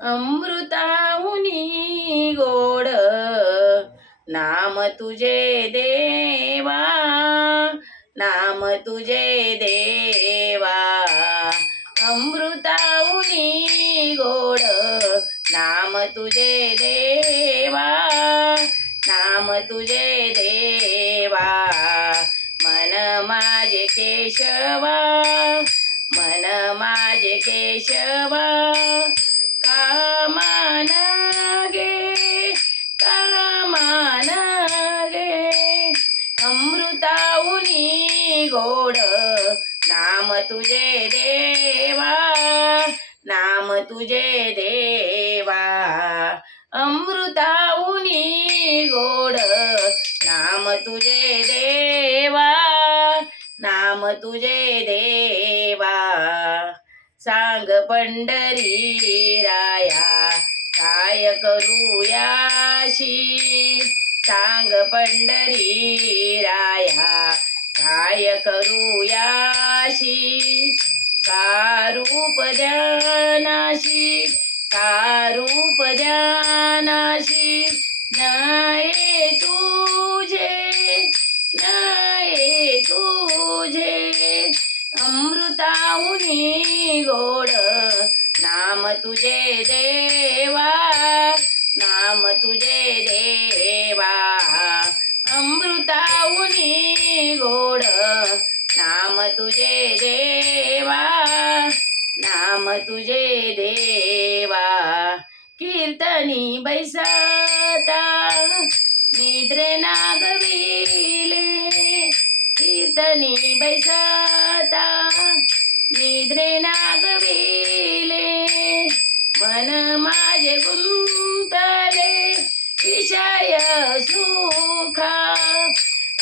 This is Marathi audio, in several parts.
अमृताहुनी गोड नाम तुझे देवा नाम तुझे देवा. अमृताहुनी गोड नाम तुझे देवा नाम तुझे देवा. मन माझे केशवा मन माझे केशवा गोड नाम तुझे देवा नाम तुझे देवा. अमृताऊनी गोड नाम तुझे देवा नाम तुझे देवा. सांग पंढरी राया काय करूयाशी? सांग पंढरी राया काय करूयाशी? का रूप ध्यानाशी? का अमृताहुनी गोड. नाम तुझे देवा नाम तुझे देवा. अमृताहुनी गोड. नाम तुझे देवा नाम तुझे देवा. कीर्तनी बैसाता निद्रे नागविले. कीर्तनी बैसता सुखा।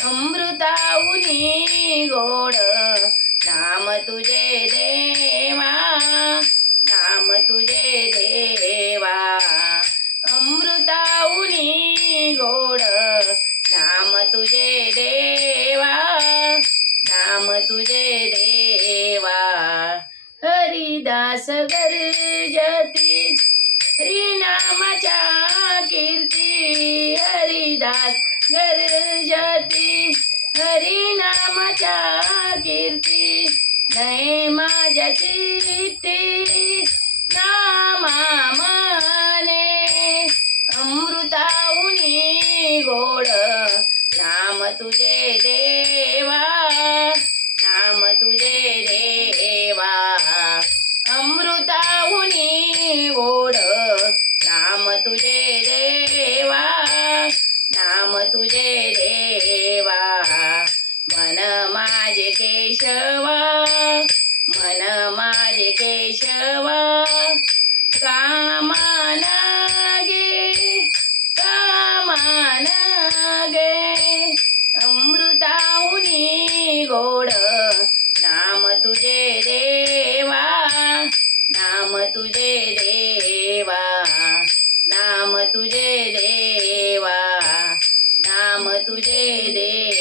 अमृताहुनी गोड। नाम तुझे देवा। नाम तुझे देवा। अमृताऊनी गोड। नाम तुझे देवा। नाम तुझे देवा। हरिदास ग हरिदास गर्जती हरिनामाच्या कीर्ती नये माझ्या चित्ती नामा अमृता अमृताहुनी गोड नाम तुझे दे. नाम तुझे देवा मन माझे केशवा मन माझे केशवा कामान गे कामान गे अमृताहुनी गोड नाम तुझे देवा नाम तुझे देवा नाम तुझे देवा नाम तुझे दे